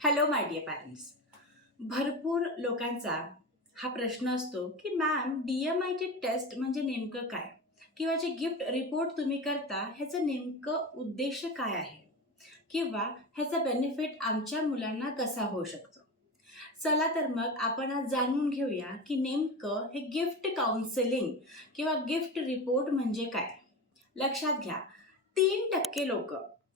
Hello my dear parents. भरपूर लोकांचा हा प्रश्न असतो की मॅम DMIT टेस्ट म्हणजे नेमकं काय? किंवा जे गिफ्ट रिपोर्ट तुम्ही करता ह्याचं नेमकं उद्देश काय आहे? किंवा ह्याचा बेनिफिट आमच्या मुलांना कसा होऊ शकतो? चला तर मग आपण आज जाणून घेऊया की नेमकं हे गिफ्ट काउन्सिलिंग किंवा गिफ्ट रिपोर्ट म्हणजे काय? लक्षात घ्या, 3% लोक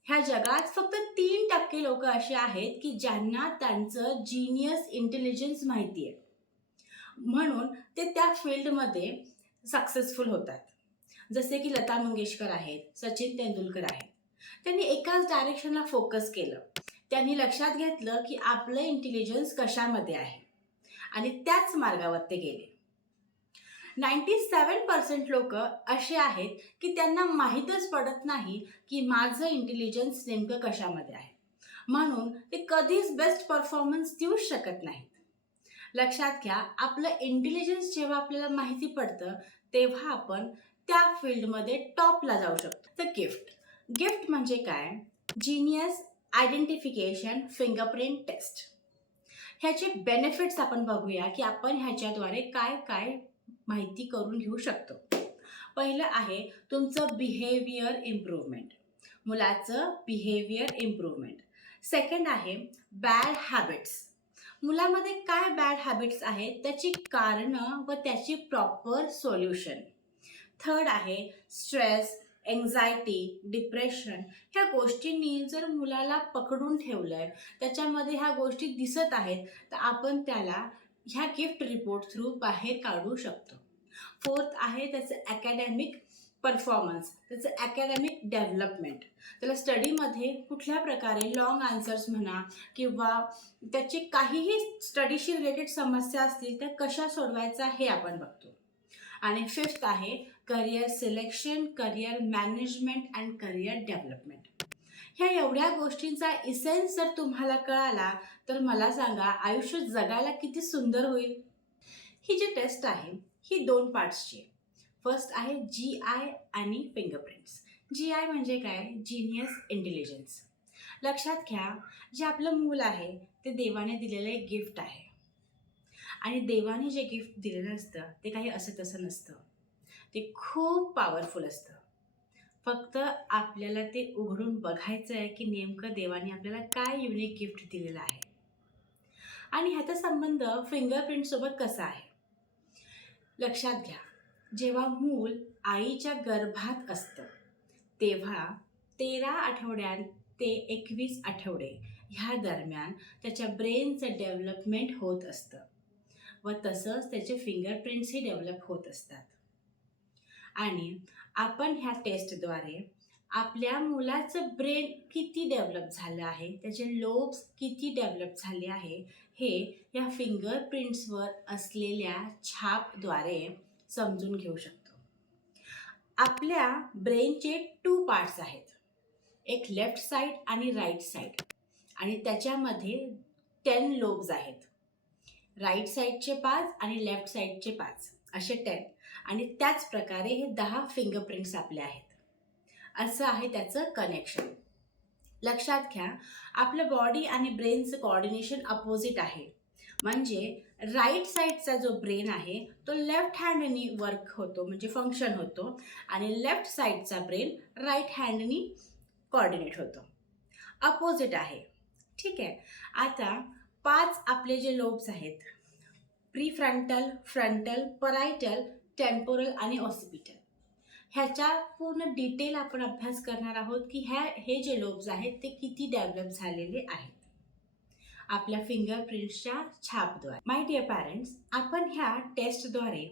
ह्या जगात फक्त 3% लोक असे आहेत की ज्यांना त्यांचं जीनियस इंटेलिजन्स माहिती आहे, म्हणून ते त्या फील्डमध्ये सक्सेसफुल होतात. जसे की लता मंगेशकर आहेत, सचिन तेंडुलकर आहेत. त्यांनी एकाच डायरेक्शनला फोकस केलं. त्यांनी लक्षात घेतलं की आपलं इंटेलिजन्स कशामध्ये आहे आणि त्याच मार्गावर ते गेले. 97% लोक असे आहेत की त्यांना माहीतच पडत नाही की माझं इंटेलिजन्स नेमकं कशामध्ये आहे, म्हणून ते कधीच बेस्ट परफॉर्मन्स देऊच शकत नाहीत. लक्षात घ्या, आपलं इंटेलिजन्स जेव्हा आपल्याला माहिती पडतं तेव्हा आपण त्या फील्डमध्ये टॉपला जाऊ शकतो. तर गिफ्ट म्हणजे काय? Genius identification fingerprint test. ह्याचे बेनिफिट्स आपण बघूया की आपण ह्याच्याद्वारे काय काय माहिती करून घेऊ शकतो. पहिलं आहे तुमचं बिहेवियर इम्प्रूव्हमेंट, मुलाचं बिहेवियर इम्प्रूव्हमेंट. सेकंड आहे बॅड हॅबिट्स, मुलामध्ये काय बॅड हॅबिट्स आहेत त्याची कारणं व त्याची प्रॉपर सोल्युशन. थर्ड आहे स्ट्रेस, एन्झायटी, डिप्रेशन. ह्या गोष्टींनी जर मुलाला पकडून ठेवलंय, त्याच्यामध्ये ह्या गोष्टी दिसत आहेत, तर आपण त्याला ह्या गिफ्ट रिपोर्ट थ्रू बाहेर काढू शकतो. फोर्थ आहे त्याचं अकॅडमिक परफॉर्मन्स, त्याचं अकॅडमिक डेव्हलपमेंट. त्याला स्टडीमध्ये कुठल्या प्रकारे लॉंग आन्सर्स म्हणा किंवा त्याची काहीही स्टडीशी रिलेटेड समस्या असतील त्या कशा सोडवायचा हे आपण बघतो. आणि फिफ्थ आहे career selection, career management and career development. ह्या एवढ्या गोष्टींचा इसेन्स जर तुम्हाला कळाला तर मला सांगा, आयुष्य जगायला किती सुंदर होईल. ही जी टेस्ट आहे ही 2 पार्ट्सची आहे. फर्स्ट आहे GI आणि फिंगरप्रिंट्स. GI म्हणजे काय? Genius intelligence. लक्षात घ्या, जे आपलं मूल आहे ते देवाने दिलेलं एक गिफ्ट आहे आणि देवाने जे गिफ्ट दिलेलं असतं ते काही असं तसं नसतं. ते खूप पॉवरफुल असतं. फक्त आपल्याला ते उघडून बघायचं आहे की नेमकं देवाने आपल्याला काय युनिक गिफ्ट दिलेलं आहे. आणि ह्याचा संबंध फिंगरप्रिंटसोबत कसा आहे? लक्षात घ्या, जेव्हा मूल आईच्या गर्भात असतं तेव्हा 13 आठवड्यां ते 21 आठवडे ह्या दरम्यान त्याच्या ब्रेनचं डेव्हलपमेंट होत असतं व तसंच त्याचे फिंगरप्रिंट्सही डेव्हलप होत असतात. आणि आपण ह्या टेस्टद्वारे आपल्या मुलाचं ब्रेन किती डेव्हलप झालं आहे, त्याचे लोब्स किती डेव्हलप झाले आहे, हे या फिंगरप्रिंट्सवर असलेल्या छापद्वारे समजून घेऊ शकतो. आपल्या ब्रेनचे 2 पार्ट्स आहेत, एक लेफ्ट साईड आणि राईट साईड, आणि त्याच्यामध्ये 10 लोब्स आहेत. राईट साईडचे 5 आणि लेफ्ट साईडचे 5 असे 10, आणि त्याच प्रकारे हे 10 फिंगरप्रिंट्स आपले आहेत. असं आहे त्याचं कनेक्शन. लक्षात घ्या, आपलं बॉडी आणि ब्रेनचं कोऑर्डिनेशन अपोजिट आहे. म्हणजे राईट साईडचा जो ब्रेन आहे तो लेफ्ट हँडनी वर्क होतो, म्हणजे फंक्शन होतो, आणि लेफ्ट साईडचा ब्रेन राईट हँडनी कोऑर्डिनेट होतो. अपोजिट आहे. ठीक आहे. आता 5 आपले जे लोब्स आहेत, प्रीफ्रंटल, फ्रंटल, परायटल, टेम्पोरल आणि ऑसिपिटल, ह्याच्या पूर्ण डिटेल आपण अभ्यास करणार आहोत की हे जे लोब्स आहेत ते किती डेव्हलप झालेले आहेत आपल्या फिंगरप्रिंट्सच्या छापद्वारे. माय डिअर पॅरेंट्स, आपण ह्या टेस्टद्वारे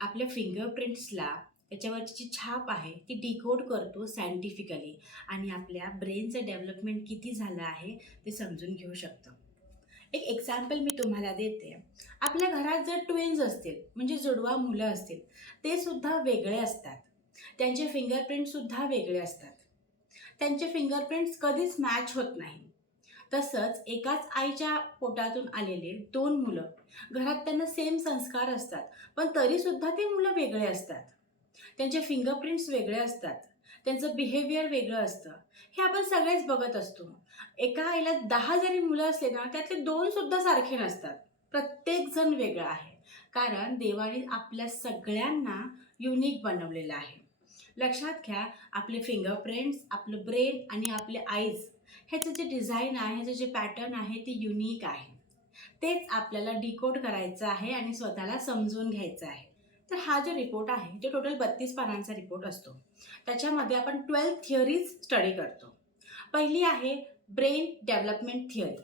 आपल्या फिंगरप्रिंट्सला, त्याच्यावरची जी छाप आहे ती डिकोड करतो सायंटिफिकली, आणि आपल्या ब्रेनचं डेव्हलपमेंट किती झालं आहे ते समजून घेऊ शकतो. एक एक्झाम्पल मी तुम्हाला देते. आपल्या घरात जर ट्विन्स असतील, म्हणजे जुडवा मुलं असतील, ते सुद्धा वेगळे असतात. त्यांचे फिंगरप्रिंटसुद्धा वेगळे असतात. त्यांचे फिंगरप्रिंट्स कधीच मॅच होत नाही. तसंच एकाच आईच्या पोटातून आलेले 2 मुलं, घरात त्यांना सेम संस्कार असतात, पण तरीसुद्धा ते मुलं वेगळे असतात. त्यांचे फिंगरप्रिंट्स वेगळे असतात. त्यांचं बिहेवियर वेगळं असतं. हे आपण सगळेच बघत असतो. एका आईला 10 जरी मुलं असले ना, त्यातले 2 सुद्धा सारखे नसतात. प्रत्येकजण वेगळा आहे. कारण देवाने आपल्या सगळ्यांना युनिक बनवलेलं आहे. लक्षात घ्या, आपले फिंगरप्रिंट्स, आपलं ब्रेन आणि आपले आईज ह्याचं जे डिझाइन आहे, ह्याचं जे पॅटर्न आहे ते युनिक आहे. तेच आपल्याला डिकोड करायचं आहे आणि स्वतःला समजून घ्यायचं आहे. तर हा जो रिपोर्ट आहे, तो टोटल 32 पानांचा रिपोर्ट असतो. त्याच्यामध्ये आपण 12 थिअरीज स्टडी करतो. पहिली आहे ब्रेन डेव्हलपमेंट थिअरी.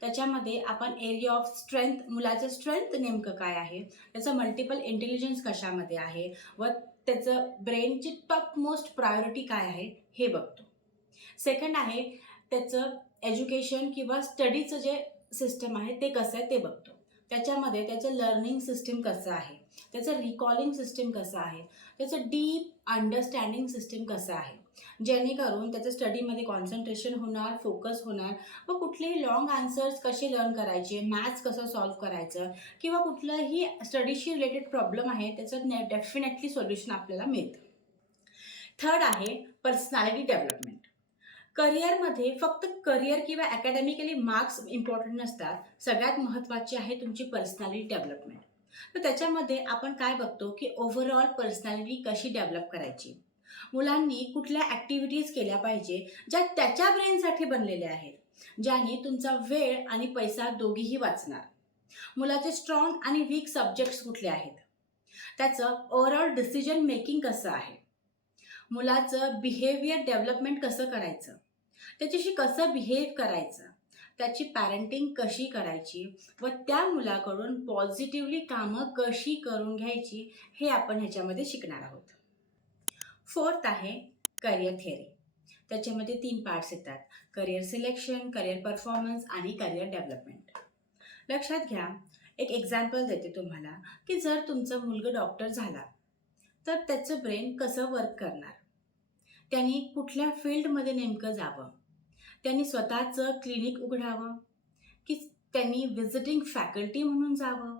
त्याच्यामध्ये आपण एरिया ऑफ स्ट्रेंथ, मुलाचं स्ट्रेंथ नेमकं काय आहे, त्याचं मल्टिपल इंटेलिजन्स कशामध्ये आहे व त्याचं ब्रेनची टॉप मोस्ट प्रायोरिटी काय आहे हे बघतो. सेकंड आहे त्याचं एज्युकेशन किंवा स्टडीचं जे सिस्टम आहे ते कसं आहे ते बघतो. त्याच्यामध्ये त्याचं लर्निंग सिस्टीम कसं आहे, त्याचं रिकॉलिंग सिस्टीम कसं आहे, त्याचं डीप अंडरस्टँडिंग सिस्टीम कसं आहे, जेणेकरून त्याचं स्टडीमध्ये कॉन्सन्ट्रेशन होणार, फोकस होणार व कुठलेही लाँग आन्सर्स कसे लर्न करायचे, मॅथ्स कसं सॉल्व्ह करायचं किंवा कुठलंही स्टडीशी रिलेटेड प्रॉब्लेम आहे त्याचं डेफिनेटली सोल्युशन आपल्याला मिळतं. थर्ड आहे पर्सनॅलिटी डेव्हलपमेंट. करिअरमध्ये फक्त करिअर किंवा अकॅडमिकली मार्क्स इम्पॉर्टंट नसतात. सगळ्यात महत्त्वाची आहे तुमची पर्सनॅलिटी डेव्हलपमेंट. तर त्याच्यामध्ये आपण काय बघतो की ओव्हरऑल पर्सनॅलिटी कशी डेव्हलप करायची. मुलांनी कुठल्या ॲक्टिव्हिटीज केल्या पाहिजे ज्या त्याच्या ब्रेनसाठी बनलेल्या आहेत, ज्याने तुमचा वेळ आणि पैसा दोघीही वाचणार. मुलाचे स्ट्रॉंग आणि वीक सब्जेक्ट्स कुठले आहेत, त्याचं ओव्हरऑल डिसिजन मेकिंग कसं आहे, मुलाचं बिहेवियर डेव्हलपमेंट कसं करायचं, त्याच्याशी कसं बिहेव करायचं, त्याची पॅरेंटिंग कशी करायची व त्या मुलाकडून पॉझिटिव्हली कामं कशी करून घ्यायची हे आपण ह्याच्यामध्ये शिकणार आहोत. फोर्थ आहे करिअर थिअरी. त्याच्यामध्ये 3 पार्ट्स येतात: करिअर सिलेक्शन, करिअर परफॉर्मन्स आणि करिअर डेव्हलपमेंट. लक्षात घ्या, एक एक्झाम्पल देते तुम्हाला की जर तुमचा मुलगा डॉक्टर झाला तर त्याचं ब्रेन कसं वर्क करणार, त्यांनी कुठल्या फील्डमध्ये नेमकं जावं, त्यांनी स्वतःचं क्लिनिक उघडावं की त्यांनी व्हिजिटिंग फॅकल्टी म्हणून जावं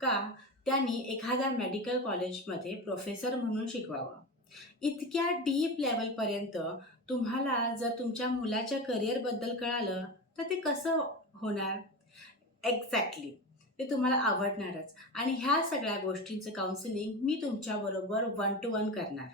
का त्यांनी एखाद्या मेडिकल कॉलेजमध्ये प्रोफेसर म्हणून शिकवावं. इतक्या डीप लेवलपर्यंत तुम्हाला जर तुमच्या मुलाच्या करिअरबद्दल कळालं तर ते कसं होणार. एक्झॅक्टली, ते तुम्हाला आवडणारच. आणि ह्या सगळ्या गोष्टींचं काउन्सिलिंग मी तुमच्याबरोबर 1 to 1 करणार.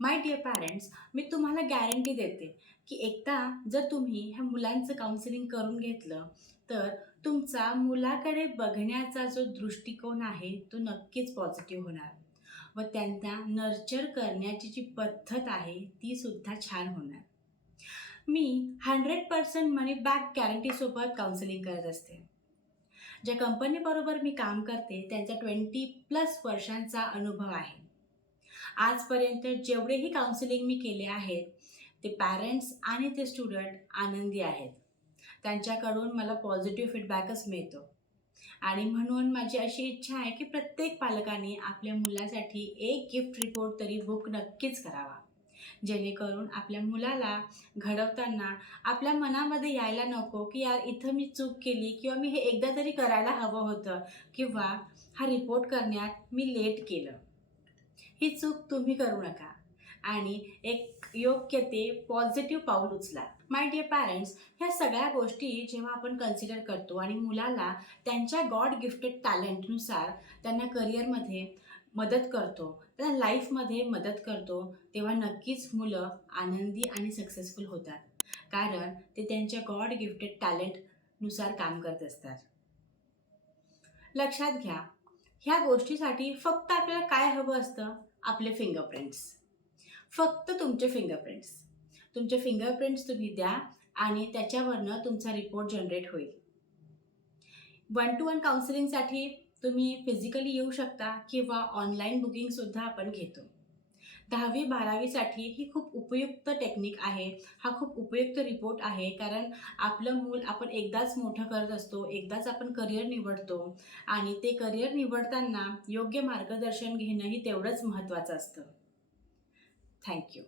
माय डिअर पॅरेंट्स, मी तुम्हाला गॅरंटी देते की एकदा जर तुम्ही ह्या मुलांचं काउन्सिलिंग करून घेतलं तर तुमचा मुलाकडे बघण्याचा जो दृष्टिकोन आहे तो नक्कीच पॉझिटिव्ह होणार व त्यांना नर्चर करण्याची जी पद्धत आहे ती सुद्धा छान होणार. मी 100% मनी बॅक गॅरंटीसोबत काउन्सिलिंग करत असते. ज्या कंपनीबरोबर मी काम करते त्यांचा 20+ वर्षांचा अनुभव आहे. आजपर्यंत जेवढेही काउन्सिलिंग मी केले आहेत ते पॅरेंट्स आणि ते स्टुडंट आनंदी आहेत. त्यांच्याकडून मला पॉझिटिव्ह फीडबॅकच मिळतो आणि म्हणून माझी अशी इच्छा आहे की प्रत्येक पालकांनी आपल्या मुलासाठी एक गिफ्ट रिपोर्ट तरी बुक नक्कीच करावा, जेणेकरून आपल्या मुलाला घडवताना आपल्या मनामध्ये यायला नको की यार इथं मी चूक केली किंवा मी हे एकदा तरी करायला हवं होतं किंवा हा रिपोर्ट करण्यात मी लेट केलं. ही चूक तुम्ही करू नका आणि एक योग्य ते पॉझिटिव्ह पाऊल उचला. माय डिअर पॅरेंट्स, ह्या सगळ्या गोष्टी जेव्हा आपण कन्सिडर करतो आणि मुलाला त्यांच्या गॉड गिफ्टेड टॅलेंटनुसार त्यांना करिअरमध्ये मदत करतो, त्यांना लाईफमध्ये मदत करतो, तेव्हा नक्कीच मुलं आनंदी आणि सक्सेसफुल होतात. कारण ते त्यांच्या गॉड गिफ्टेड टॅलेंटनुसार काम करत असतात. लक्षात घ्या, ह्या गोष्टीसाठी फक्त आपल्याला काय हवं असतं, आपले फिंगरप्रिंट्स. फक्त तुमचे फिंगरप्रिंट्स. तुमचे फिंगरप्रिंट्स तुम्ही द्या आणि त्याच्यावरनं तुमचा रिपोर्ट जनरेट होईल. 1 to 1 काउन्सिलिंगसाठी तुम्ही फिजिकली येऊ शकता किंवा ऑनलाईन बुकिंगसुद्धा आपण घेतो. 10वी-12वीसाठी ही खूप उपयुक्त टेक्निक आहे. हा खूप उपयुक्त रिपोर्ट आहे. कारण आपलं मूल आपण एकदाच मोठं करत असतो, एकदाच आपण करिअर निवडतो आणि ते करिअर निवडताना योग्य मार्गदर्शन घेणंही तेवढंच महत्त्वाचं असतं. Thank you.